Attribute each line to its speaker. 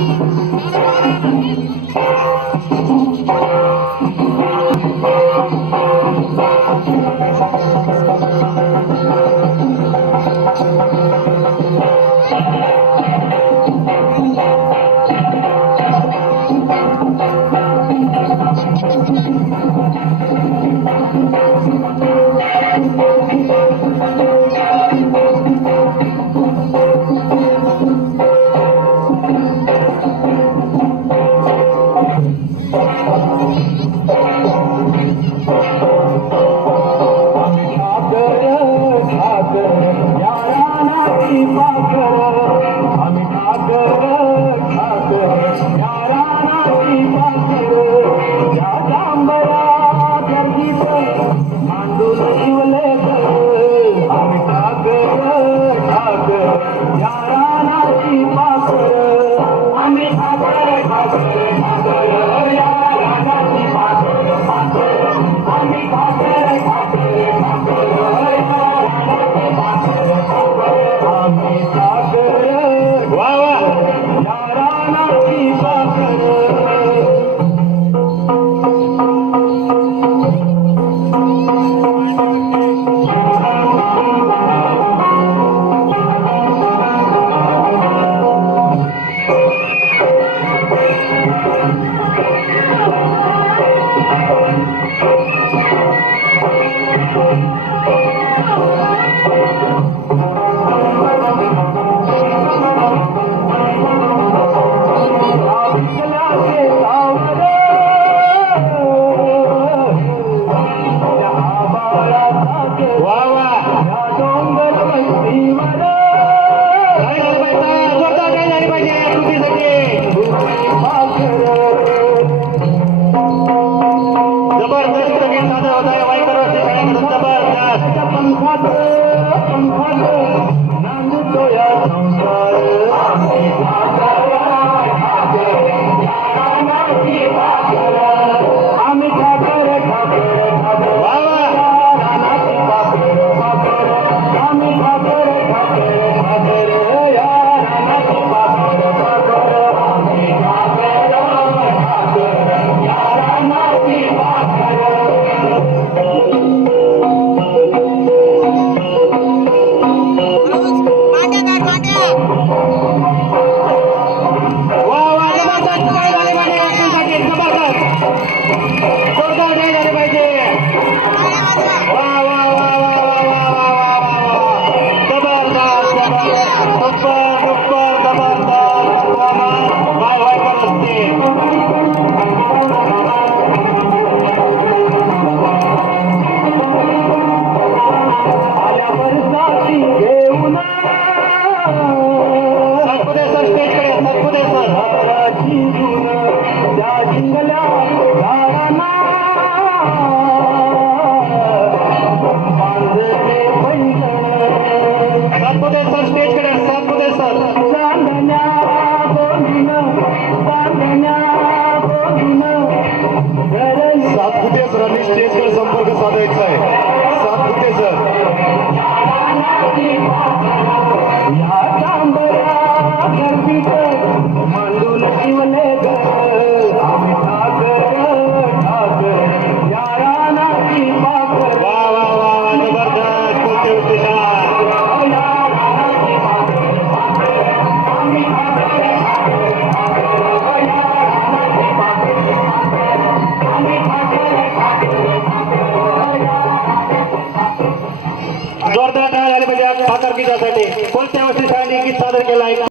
Speaker 1: Thank you. Brasil.
Speaker 2: Oh, Wow, wow. Satpute सरांनी स्टेजकडे संपर्क साधायचा आहे. కాబట్టి కొంచెం